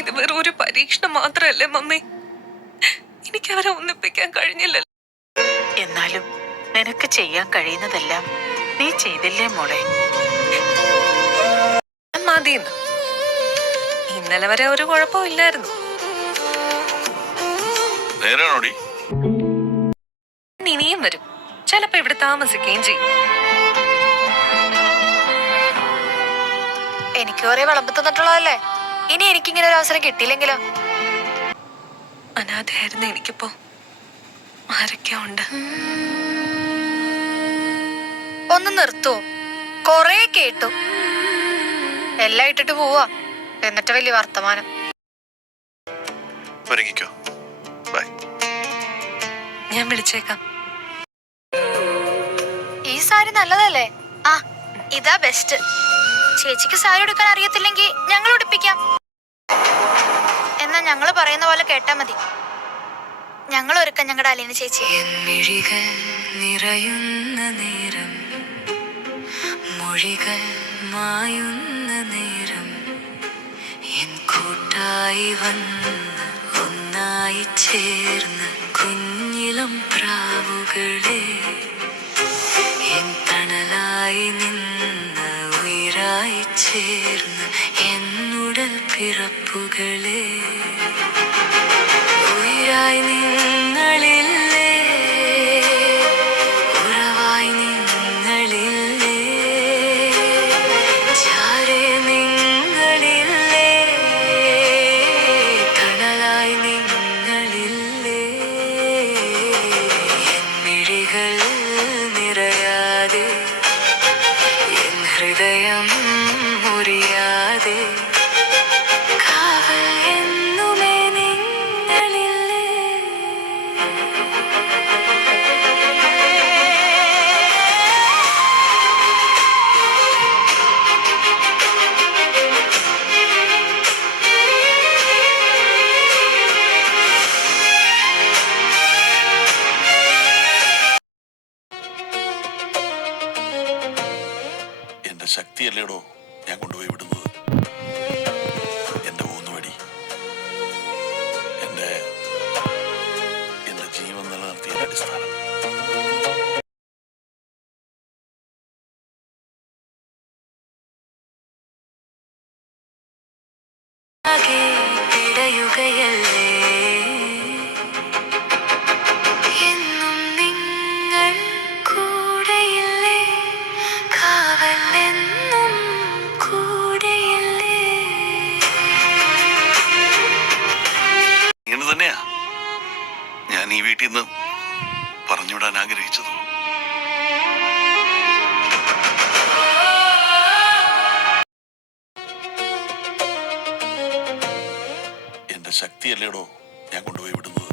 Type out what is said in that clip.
ഇത് വെറും ഒരു പരീക്ഷണം മാത്രമല്ലേ മമ്മി. എനിക്ക് അവരെ ഒന്നിപ്പിക്കാൻ കഴിഞ്ഞില്ലല്ലോ. എന്നാലും നിനക്ക് ചെയ്യാൻ കഴിയുന്നതെല്ലാം നീ ചെയ്തില്ലേ മോളെ? മതിയെന്ന്. ഇന്നലെ വരെ ഒരു കുഴപ്പമില്ലായിരുന്നു. ഇനിയും വരും. ചിലപ്പോ ഇവിടെ താമസിക്കുകയും ചെയ്യും. എനിക്ക് കുറെ വിളമ്പ് തന്നിട്ടുള്ളതല്ലേ. ഇനി എനിക്കിങ്ങനെ ഒരു അവസരം കിട്ടിയില്ലെങ്കിലോ? അനാഥയായിരുന്നു എനിക്കിപ്പോ ആരൊക്കെ ഉണ്ട്. ഒന്ന് നിർത്തോ? കൊറേ കേട്ടു. എല്ലാം ഇട്ടിട്ട് പോവാ. എന്നിട്ട് വലിയ വർത്തമാനം. ഞാൻ വിളിച്ചേക്കാം. ഈ സാരി നല്ലതല്ലേ? ആ, ഇതാ ബെസ്റ്റ്. ചേച്ചിക്ക് സാരി എടുക്കാൻ അറിയത്തില്ലെങ്കിൽ ഞങ്ങൾ ഉടുപ്പിക്കാം. എന്നാ ഞങ്ങൾ പറയുന്ന പോലെ കേട്ടാ മതി. ഞങ്ങൾ ഒരുക്കാം ഞങ്ങളുടെ അലീന ചേച്ചി. മിഴികൾ നിറയുന്ന നേരം, മൊഴികൾ മായുന്ന നേരം, എൻ കൂട്ടായി വന്ന് ഒന്നായി ചേർന്ന് കുഞ്ഞിളം പ്രാവുകളെ, എൻ തണലായി നിന്ന് ഉയരായി ചേർന്ന് എന്നുടൽ പിറപ്പുകളെ, ഉയരായി നിങ്ങളില്ലേ, ഉറവായി നിങ്ങളില്ലേ, ചാരെ നിങ്ങളില്ലേ, തണലായി നിങ്ങളില്ലേ, എൻ മിഴികൾ നിറയാതെ, എൻ ഹൃദയം മുറിയാതെ, ശക്തിയല്ലേടോ ഞാൻ കൊണ്ടുപോയി വിടുന്നത്. എന്റെ ഊന്നുവടി, എന്റെ ജീവൻ നിലനിർത്തിയ അടിസ്ഥാനം. തന്നെയാ ഞാൻ ഈ വീട്ടിൽ നിന്ന് പറഞ്ഞുവിടാൻ ആഗ്രഹിച്ചത്. എന്റെ ശക്തിയല്ലേടോ ഞാൻ കൊണ്ടുപോയി വിടുന്നത്.